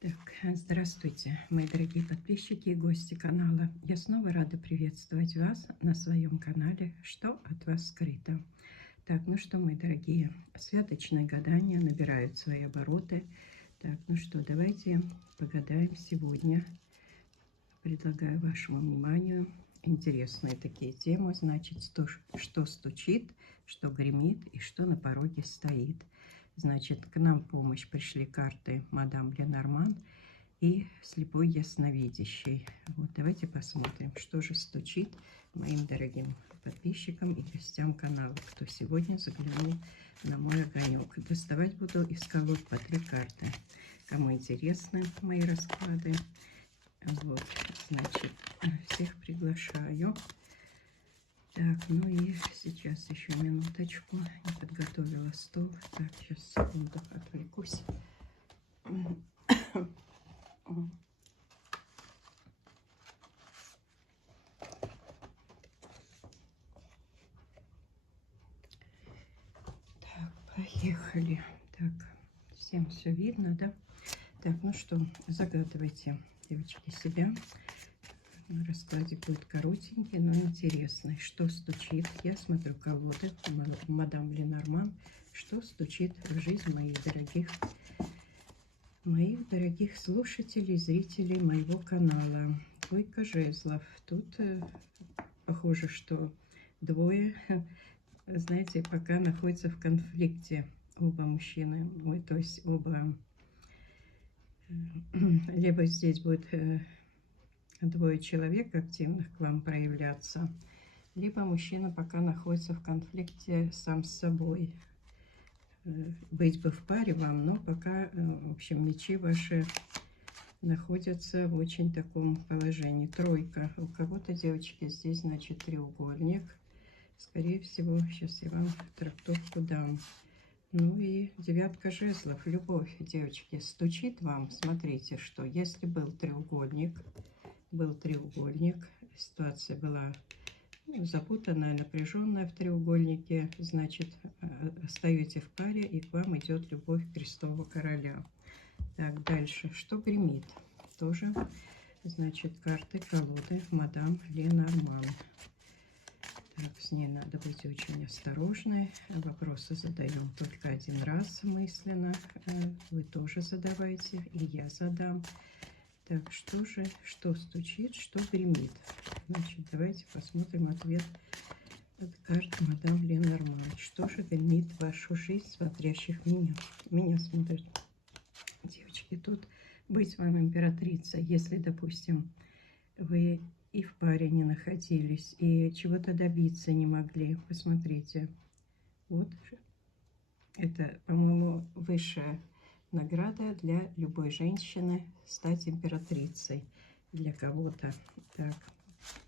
Так, здравствуйте, мои дорогие подписчики и гости канала. Я снова рада приветствовать вас на своем канале «Что от вас скрыто?». Так, ну что, мои дорогие, святочные гадания набирают свои обороты. Так, ну что, давайте погадаем сегодня. Предлагаю вашему вниманию интересные такие темы. Значит, что стучит, что гремит и что на пороге стоит. Значит, к нам в помощь пришли карты мадам Ленорман и слепой ясновидящий. Вот давайте посмотрим, что же стучит моим дорогим подписчикам и гостям канала, кто сегодня заглянул на мой огонек. Доставать буду из колод по 3 карты. Кому интересны мои расклады, вот, значит, всех приглашаю. Так, ну и сейчас еще минуточку, не подготовила стол. Так, сейчас секунду, отвлекусь. Так, поехали. Так, всем все видно, да? Так, ну что, загадывайте, девочки, себя. На раскладе будет коротенький, но интересный. Что стучит? Я смотрю колоды мадам Ленорман. Что стучит в жизнь моих дорогих слушателей, зрителей моего канала? Двойка жезлов. Тут похоже, что двое, знаете, пока находятся в конфликте оба мужчины. Ой, то есть оба. Либо здесь будет двое человек активных к вам проявляться, либо мужчина пока находится в конфликте сам с собой. Быть бы в паре вам, но пока, в общем, мечи ваши находятся в очень таком положении. Тройка. У кого-то, девочки, здесь, значит, треугольник. Скорее всего, сейчас я вам трактовку дам. Ну и девятка жезлов. Любовь, девочки, стучит вам. Смотрите, что если был треугольник, ситуация была запутанная, напряженная в треугольнике, значит, остаете в паре, и к вам идет любовь крестового короля. Так, дальше. Что гремит? Тоже, значит, карты, колоды мадам Ленорман. Так, с ней надо быть очень осторожной. Вопросы задаем только один раз мысленно. Вы тоже задавайте, и я задам. Так, что стучит, что гремит? Значит, давайте посмотрим ответ от карты мадам Ленорман. Что же гремит вашу жизнь, смотрящих меня? Меня смотрят. Девочки, тут быть вам императрицей, если, допустим, вы и в паре не находились, и чего-то добиться не могли. Посмотрите. Вот это, по-моему, высшая награда для любой женщины — стать императрицей для кого-то. Так,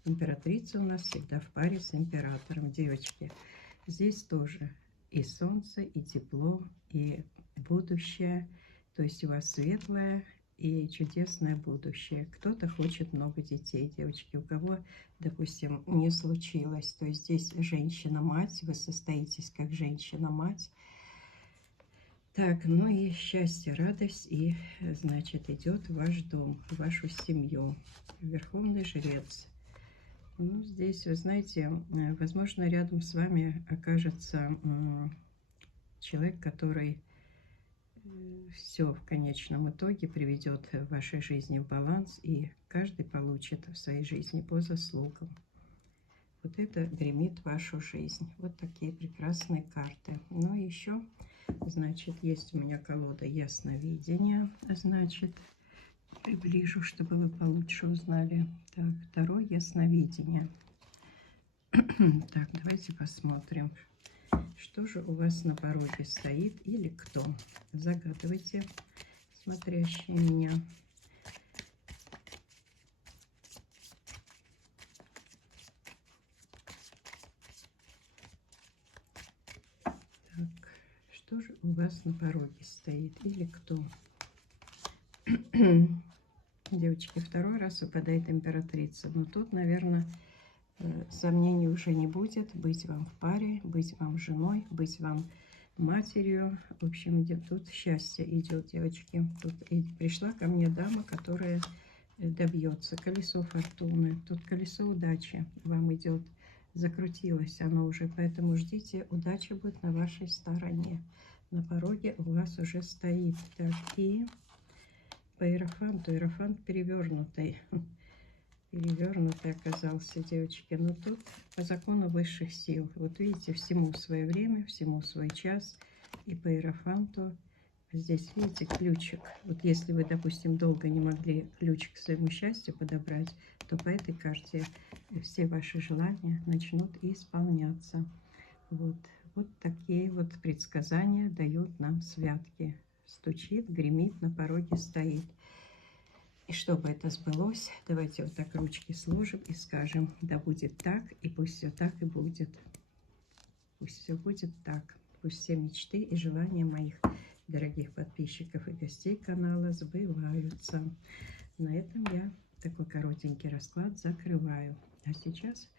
императрица у нас всегда в паре с императором, девочки. Здесь тоже и солнце, и тепло, и будущее. То есть у вас светлое и чудесное будущее. Кто-то хочет много детей, девочки. У кого, допустим, не случилось. То есть здесь женщина-мать, вы состоитесь как женщина-мать. Так, ну и счастье, радость, и, значит, идет в ваш дом, в вашу семью. Верховный жрец. Ну, здесь, вы знаете, возможно, рядом с вами окажется человек, который все в конечном итоге приведет в вашей жизни в баланс, и каждый получит в своей жизни по заслугам. Вот это гремит вашу жизнь. Вот такие прекрасные карты. Ну и еще, значит, есть у меня колода ясновидения. Значит, приближу, чтобы вы получше узнали. Так, второе ясновидение. Так, давайте посмотрим, что же у вас на пороге стоит или кто. Загадывайте, смотрящие меня. Так, что же у вас на пороге стоит или кто? Девочки, второй раз выпадает императрица. Но тут, наверное, сомнений уже не будет. Быть вам в паре, быть вам женой, быть вам матерью. В общем, тут счастье идет, девочки. Тут и пришла ко мне дама, которая добьется. Колесо фортуны. Тут колесо удачи вам идет. Закрутилось оно уже, поэтому ждите, удача будет на вашей стороне. На пороге у вас уже стоит. Так, и по иерофанту. Иерофант перевернутый. Перевернутый оказался, девочки. Но тут по закону высших сил. Вот видите, всему свое время, всему свой час. И по иерофанту здесь, видите, ключик. Вот если вы, допустим, долго не могли ключ к своему счастью подобрать, то по этой карте все ваши желания начнут исполняться. Вот, вот такие вот предсказания дают нам святки. Стучит, гремит, на пороге стоит. И чтобы это сбылось, давайте вот так ручки сложим и скажем: да будет так, и пусть все так и будет. Пусть все будет так. Пусть все мечты и желания моих дорогих подписчиков и гостей канала сбываются. На этом я такой коротенький расклад закрываю. А сейчас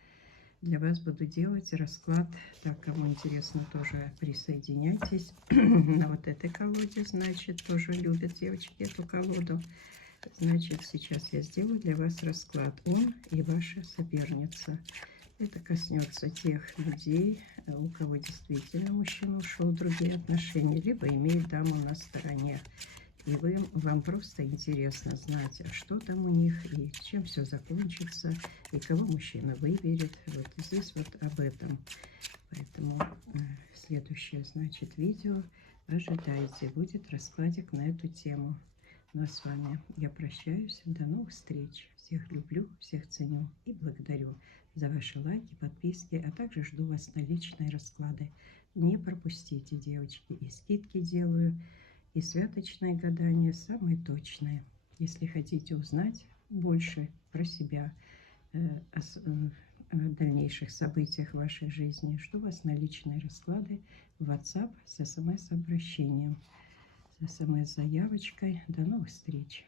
для вас буду делать расклад. Так, кому интересно, тоже присоединяйтесь. На вот этой колоде, значит, тоже любят девочки эту колоду. Значит, сейчас я сделаю для вас расклад. Он и ваша соперница. Это коснется тех людей, у кого действительно мужчина ушел в другие отношения, либо имеет даму на стороне. И вам просто интересно знать, что там у них, и чем все закончится, и кого мужчина выберет. Вот здесь вот об этом. Поэтому следующее, значит, видео ожидайте. Будет раскладик на эту тему. Ну а с вами я прощаюсь. До новых встреч. Всех люблю, всех ценю и благодарю за ваши лайки, подписки, а также жду вас на личные расклады. Не пропустите, девочки, и скидки делаю, и святочные гадания самые точные. Если хотите узнать больше про себя, о дальнейших событиях в вашей жизни, жду вас на личные расклады в WhatsApp с смс-обращением, с смс-заявочкой. До новых встреч!